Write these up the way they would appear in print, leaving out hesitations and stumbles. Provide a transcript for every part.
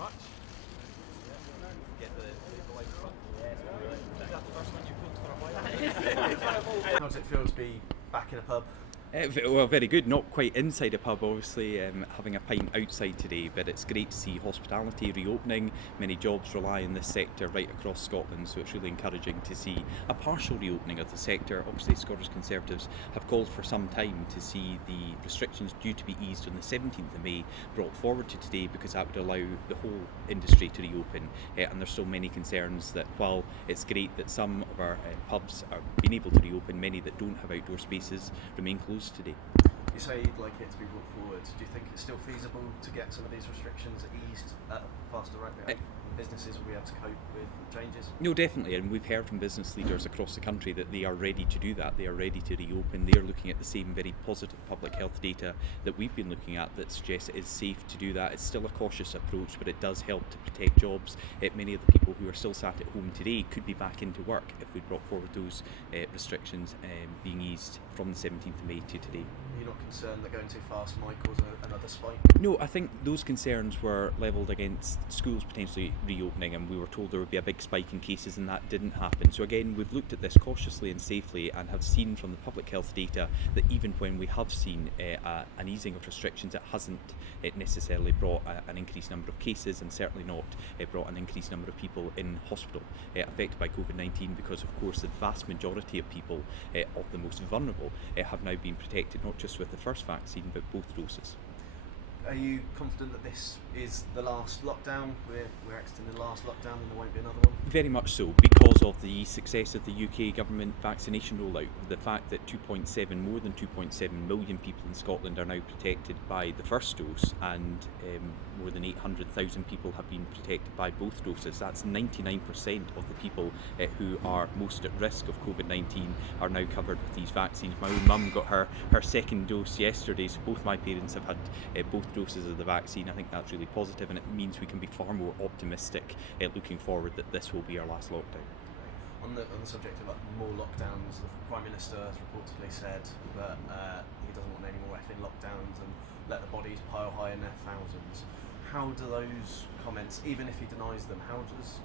much. Get the light front. Is that the first one you pulled for a while? How does it feel to be back in a pub? Well, very good. Not quite inside a pub, obviously, having a pint outside today, but it's great to see hospitality reopening. Many jobs rely on this sector right across Scotland, so it's really encouraging to see a partial reopening of the sector. Obviously, Scottish Conservatives have called for some time to see the restrictions due to be eased on the 17th of May brought forward to today, because that would allow the whole industry to reopen. And there's so many concerns that while it's great that some of our pubs are being able to reopen, many that don't have outdoor spaces remain closed today. You say you'd like it to be brought forward. Do you think it's still feasible to get some of these restrictions eased at a faster rate? Businesses will be able to cope with changes? No, definitely, and we've heard from business leaders across the country that they are ready to do that. They are ready to reopen. They are looking at the same very positive public health data that we've been looking at that suggests it is safe to do that. It's still a cautious approach, but it does help to protect jobs. Many of the people who are still sat at home today could be back into work if we brought forward those restrictions being eased from the 17th of May to today. You're not concerned that going too fast might cause another spike? No, I think those concerns were levelled against schools potentially reopening, and we were told there would be a big spike in cases, and that didn't happen. So again, we've looked at this cautiously and safely and have seen from the public health data that even when we have seen an easing of restrictions, it hasn't necessarily brought an increased number of cases, and certainly not brought an increased number of people in hospital affected by COVID-19, because of course the vast majority of people of the most vulnerable have now been protected, not just with the first vaccine but both doses. Are you confident that this is the last lockdown? We're exiting the last lockdown and there won't be another one? Very much so, because of the success of the UK government vaccination rollout. The fact that more than 2.7 million people in Scotland are now protected by the first dose, and more than 800,000 people have been protected by both doses. That's 99% of the people who are most at risk of COVID-19 are now covered with these vaccines. My own mum got her second dose yesterday, so both my parents have had both doses of the vaccine. I think that's really positive, and it means we can be far more optimistic looking forward that this will be our last lockdown. On the subject of more lockdowns, the Prime Minister has reportedly said that he doesn't want any more effing lockdowns and let the bodies pile high in their thousands. How do those comments, even if he denies them, how does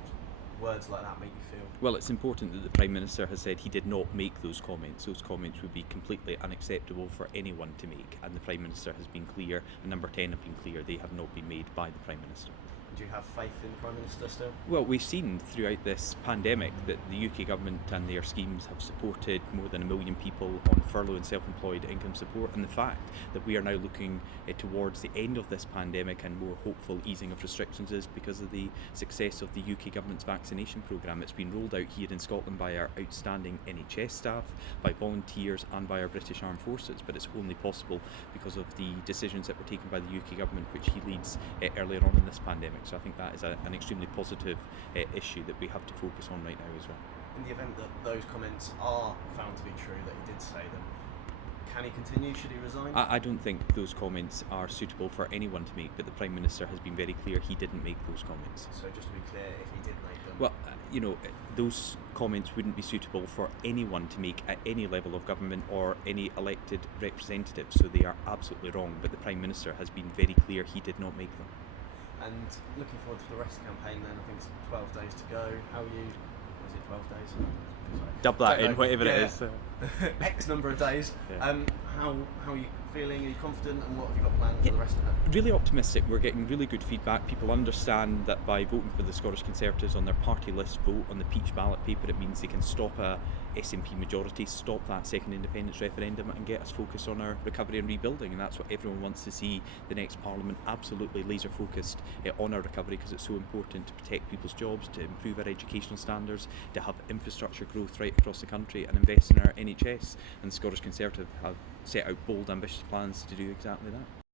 words like that make you feel? Well, it's important that the Prime Minister has said he did not make those comments. Those comments would be completely unacceptable for anyone to make, and the Prime Minister has been clear, and Number 10 have been clear, they have not been made by the Prime Minister. Do you have faith in the Prime Minister still? Well, we've seen throughout this pandemic that the UK government and their schemes have supported more than 1 million people on furlough and self-employed income support, and the fact that we are now looking towards the end of this pandemic and more hopeful easing of restrictions is because of the success of the UK government's vaccination programme. It's been rolled out here in Scotland by our outstanding NHS staff, by volunteers and by our British Armed Forces, but it's only possible because of the decisions that were taken by the UK government, which he leads earlier on in this pandemic. So I think that is an extremely positive issue that we have to focus on right now as well. In the event that those comments are found to be true, that he did say them, can he continue? Should he resign? I don't think those comments are suitable for anyone to make, but the Prime Minister has been very clear he didn't make those comments. So just to be clear, if he did make them... Well, those comments wouldn't be suitable for anyone to make at any level of government or any elected representative, so they are absolutely wrong, but the Prime Minister has been very clear he did not make them. And looking forward to the rest of the campaign then, I think it's 12 days to go. How are you? Was it 12 days? Sorry. Dub that in, whatever it is. X number of days. Yeah. How are you feeling? Are you confident, and what have you got planned for the rest of it? Really optimistic. We're getting really good feedback. People understand that by voting for the Scottish Conservatives on their party list vote on the peach ballot paper, it means they can stop a SNP majority, stop that second independence referendum, and get us focused on our recovery and rebuilding. And that's what everyone wants to see the next Parliament, absolutely laser focused on our recovery, because it's so important to protect people's jobs, to improve our educational standards, to have infrastructure growth right across the country, and invest in our NHS. And the Scottish Conservative have set out bold, ambitious plans to do exactly that.